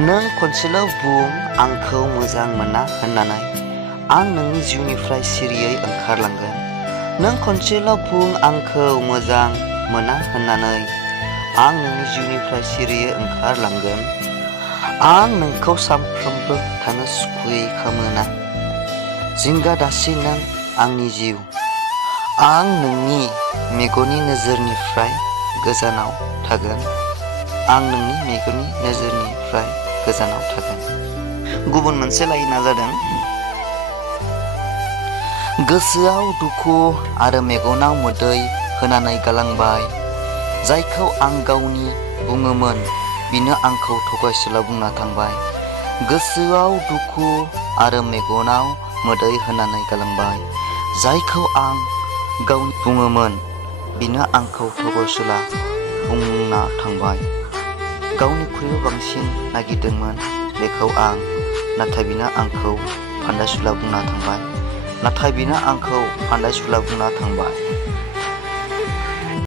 नों खनसेल' बुं आंखौ मोजां मोना होननानै आं नोंनि जिउनिफ्राय सिरियै ओंखारलांगोन। नों खनसेल' बुं आंखौ मोजां मोना होननानै आं नोंनि जिउनिफ्राय सिरियै ओंखारलांगोन। आं नोंखौ सानफ्रोमबो थानो सुखुयै खालामोना जिंगा दासि नों आंनि जिउ। आं नोंनि मेगननि नोजोरनिफ्राय गोजानाव थागोन। आं नोंनि मेगननि नोजोरनिफ्राय गोजानाव थागोन। गुबुन मोनसे लाइना जादों गोसोआव दुखु आरो मेगनाव मोदै होनानै गालांबाय। जायखौ आं गावनि बुङोमोन बिनो आंखौ थगायसुला बुंना थांबाय। गोसोआव दुखु आरो मेगनाव मोदै होनानै गालांबाय। जायखौ आं गावनि बुङोमोन बिनो आंखौ थगायसुला बुंना थांबाय। गावनिख्रुइबो बांसिन नागिरदोंमोन बेखौ आं, नाथाय बिनो आंखौ फान्दायसुला बुंना थांबाय।